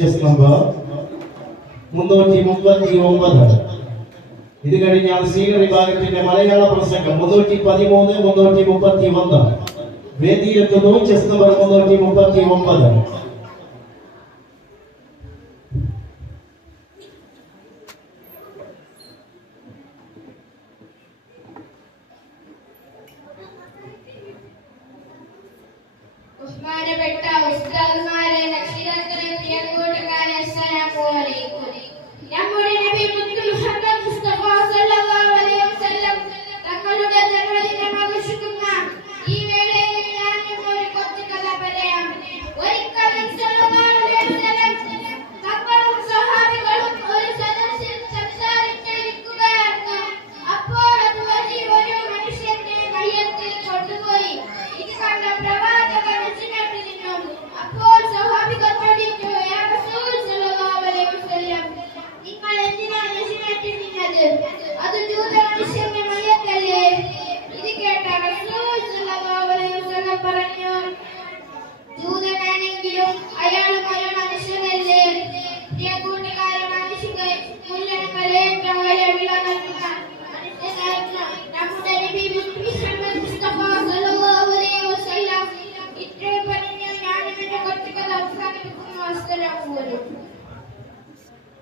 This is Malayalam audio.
നമ്പർ 339. ഇത് കഴിഞ്ഞാൽ സീനിയർ വിഭാഗത്തിന്റെ മലയാള പ്രസംഗം 313, 331. വേദിയിലെത്തുന്നു ചെസ് നമ്പർ 339. ബഹുമാനപ്പെട്ട ഉസ്താദ്